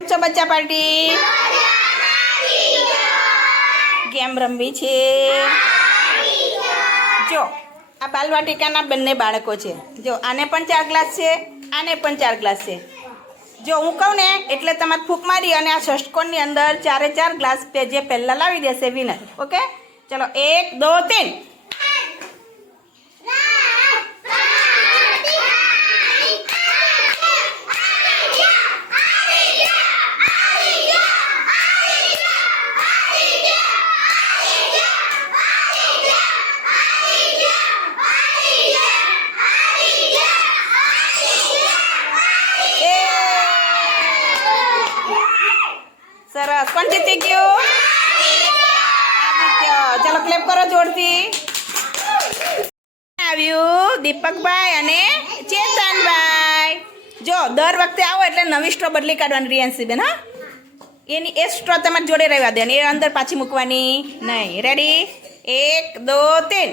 છો બચ્ચા party game રમવી છે। જો આ બાલવાટિકાના બંને બાળકો છે। જો આને પણ 4 ગ્લાસ છે, આને પણ 4 ગ્લાસ છે। જો હું કહું ને એટલે તમારે ફૂંક મારી અને આ ષષ્ટકોણની અંદર 4 ગ્લાસ જે પહેલા લાવી દેશે વિનર। ઓકે, ચલો 1 2 3। સરસ, કોણ જીતી ગયું? આદિત્ય। ચલો ક્લેપ કરો જોરથી। આવ્યું દીપકભાઈ અને ચેતનભાઈ। જો દર વખતે આવો એટલે નવી સ્ટ્રો બદલી કાઢવાની રિયાન્સી બેન। હા, એની એ સ્ટ્રો તમારે જોડે રહેવા દે, એ અંદર પાછી મૂકવાની નહીં। રેડી? 1 2 3।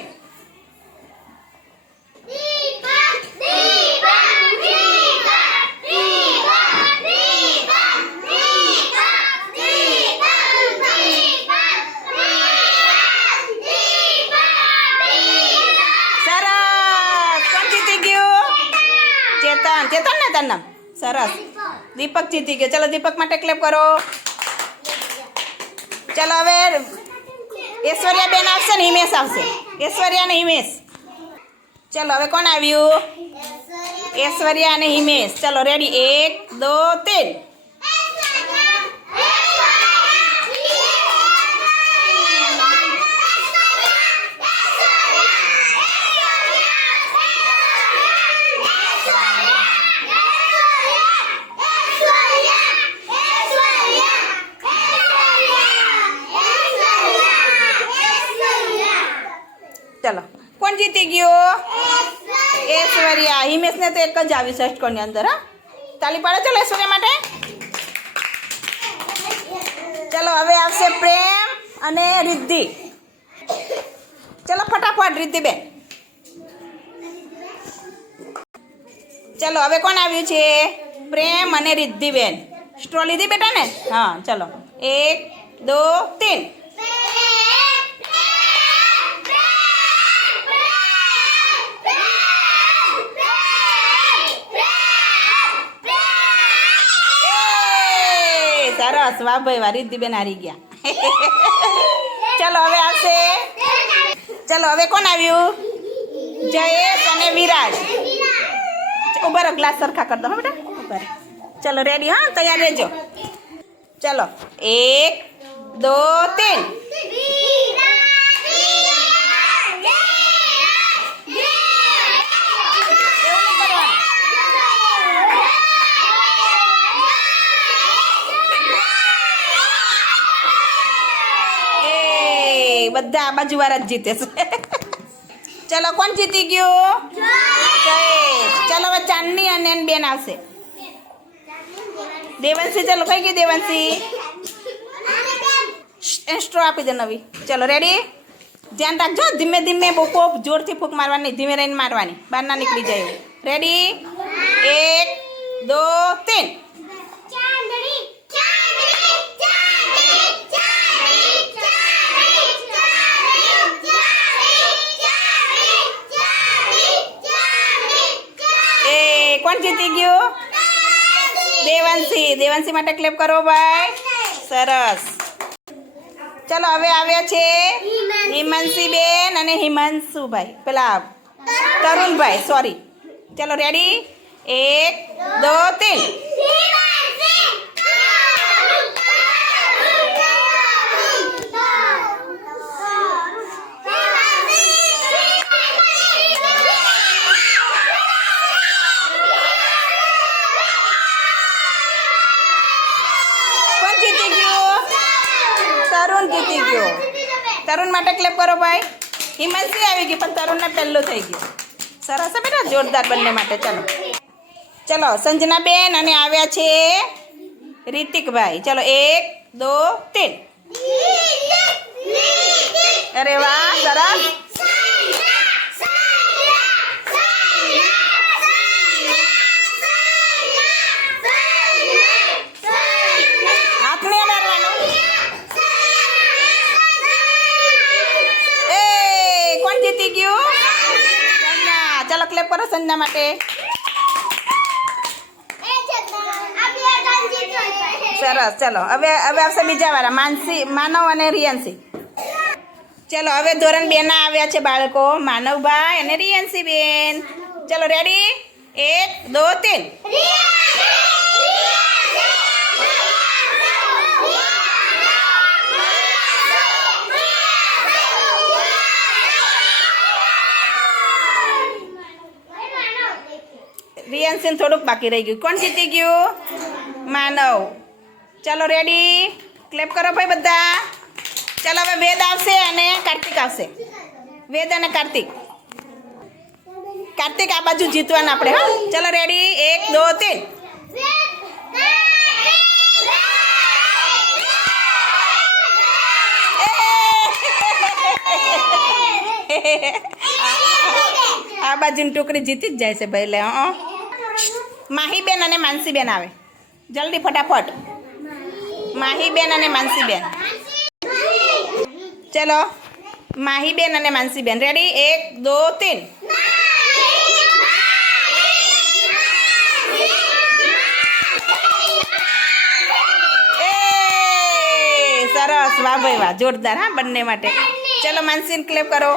ચેતન ને તારું નામ? સરસ, દીપક જીતી ગયો। ચલો દીપક માટે ક્લેપ કરો। ચલો હવે ઐશ્વર્યા બેન આવશે ને હિમેશ આવશે। ઐશ્વર્યા ને હિમેશ। ચલો હવે કોણ આવ્યું? ઐશ્વર્યા અને હિમેશ। ચલો રેડી? 1 2 3। ચલો કોણ જીતી ગયો? ઐશ્વર્યા। હિમેશ ને તો એક જ આવી ષષ્ટકોણની અંદર। હા, તાલી પાડો ચલો ઐશ્વર્યા માટે। ચલો હવે આવશે પ્રેમ અને રિદ્ધિ। ચલો ફટાફટ રિદ્ધિ બેન। ચલો હવે કોણ આવ્યું છે? પ્રેમ અને રિદ્ધિ બેન। સ્ટ્રો લીધી બેટા ને? હા, ચલો 1 2 3। સરસ, વાહ ભાઈ વાહ, રિદ્ધિબેન હારી ગયા। ચલો હવે આવશે, ચલો હવે કોણ આવ્યું? જયેશ અને વિરાજ। ઉભા રહો, ગ્લાસ સરખા કરી દો બેટા, ઉભા રહો। ચલો રેડી? હા, તૈયાર રહેજો। ચલો 1 2 3। બધા આ બાજુ વાળા જ જીતે છે। ચલો કોણ જીતી ગયું? જયેશ। ચલો હવે ચાંદની અને બેન આવશે। દેવંશી, ચલો કઈ ગઈ દેવંશી? સ્ટ્રો આપી દે નવી। ચલો રેડી? ધ્યાન રાખજો, ધીમે ધીમે બહુ જોરથી ફૂંક મારવાની, ધીમે રહીને મારવાની, બહાર ના નીકળી જાય। રેડી? 1 2 3। કોણ જીતી ગયું? દેવાંશી। દેવાંશી માટે ક્લેપ કરો ભાઈ, સરસ। ચલો હવે આવ્યા છે હિમાંશી બેન અને હિમાંશુભાઈ, પેલા તરુણભાઈ, સોરી। ચલો રેડી? 1 2 3। તરુણ જીતી ગયો। તરુણ માટે ક્લેપ કરો ભાઈ। હિમાંશી આવી ગઈ પણ તરુણને પહેલું થઈ ગયું। સરસ છે બેટા, જોરદાર બંને માટે। ચલો ચલો સંજના બેન અને આવ્યા છે રિતિકભાઈ। ચલો 1 2 3। અરે વાહ, સરસ। કૃષ્ણના માટે. સરસ. ચલો હવે આવશે બીજા વાળા માનવ અને રિયાંશી. ચલો હવે ધોરણ 2 ના આવ્યા છે બાળકો, માનવભાઈ અને રિયાંશી બેન. ચલો રેડી? 1 2 3. રિયાંશીને થોડુંક બાકી રહી ગયું. કોણ જીતી ગયું? માનવ. ચલો રેડી? ક્લેપ કરો ભાઈ બધા. ચલો હવે વેદ આવશે અને કાર્તિક આવશે. વેદ અને કાર્તિક. કાર્તિક આ બાજુ જીતવાના આપણે. હા ચલો રેડી? 1 2 3. આ બાજુની ટુકડી જીતી જ જાય છે ભાઈ. લે માહીબેન અને માનસીબેન આવે. જલ્દી ફટાફટ. માહીબેન અને માનસીબેન. ચલો માહીબેન અને માનસીબેન રેડી? 1 2 3. સરસ. વાહ ભાઈ વાહ, જોરદાર. હા બંને માટે. ચલો માનસીને ક્લેપ કરો.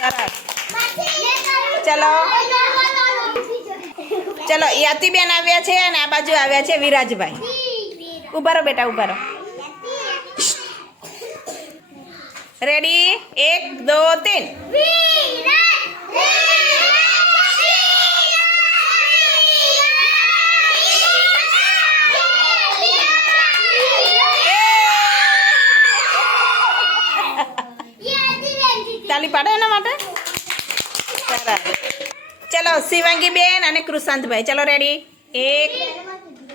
સરસ. ચલો ચલો યાતિબેન આવ્યા છે અને આ બાજુ આવ્યા છે વિરાજભાઈ. ઉભા રહો બેટા, ઉભા રહો. રેડી? 1 2 3. તાલી પાડો એના માટે. સરસ. ચલો શિવાંગી બેન અને કૃષાંતભાઈ. ચલો રેડી? 1.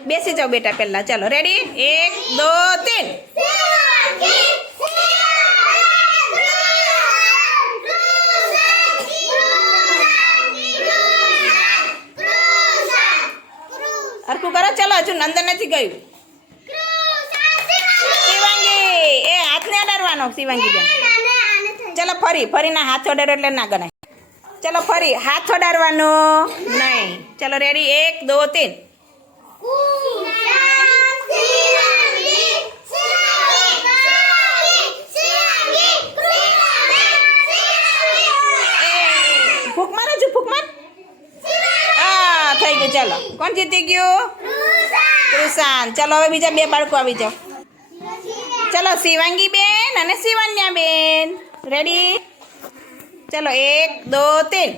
બેસી જાઓ બેટા પહેલા. ચલો રેડી? 1 2 3. હરખું કરો. ચલો હજુ નંદન નથી ગયું. શિવાંગી એ હાથને અડાડવાનો. શિવાંગી બેન ચલો ફરીના હાથ અડાડો એટલે ના ગણાય. ચલો ફરી હાથ અડાડવાનો નહીં. ચલો રેડી? 1 2 3. ફૂક મારો છું. ફૂક માર. હા થઈ ગયું. ચલો કોણ જીતી ગયું? કૃષાંત. ચલો હવે બીજા 2 બાળકો આવી જાઓ. ચલો શિવાંગી બેન અને શિવાન્યા બેન. રેડી? ચલો 1 2 3.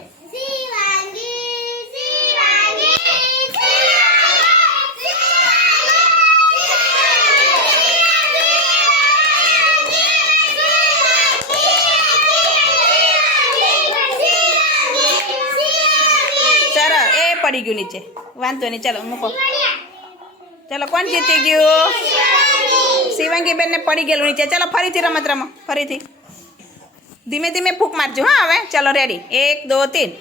સરસ. એ પડી ગયું નીચે. વાંધો નહીં. ચલો મૂકો. ચલો કોણ જીતી ગયું? શિવાંગી બેન ને પડી ગયેલું નીચે. ચલો ફરીથી રમત રમો. ફરીથી ધીમે ધીમે ફૂંક મારજો. હા હવે ચલો રેડી? 1 2 3.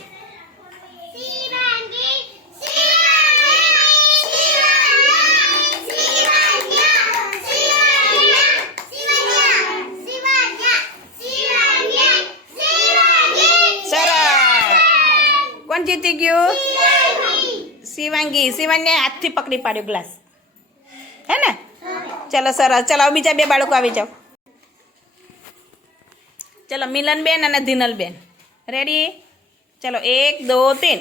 કોણ જીતી ગયું? શિવાંગી. શિવાંગીને હાથથી પકડી પાડ્યો ગ્લાસ. હે ને? ચલો સરસ. ચલો બીજા 2 બાળકો આવી જાઓ. ચલો મિલનબેન અને ધીનલબેન. રેડી? ચલો 1 2 3.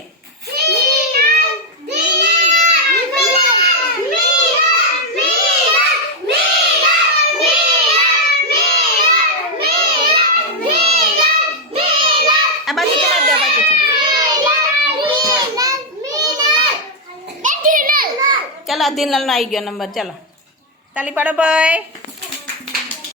આ બાજુ ચલા દે. ચલો ધીનલનો આવી ગયો નંબર. ચલો તાલી પાડો ભાઈ.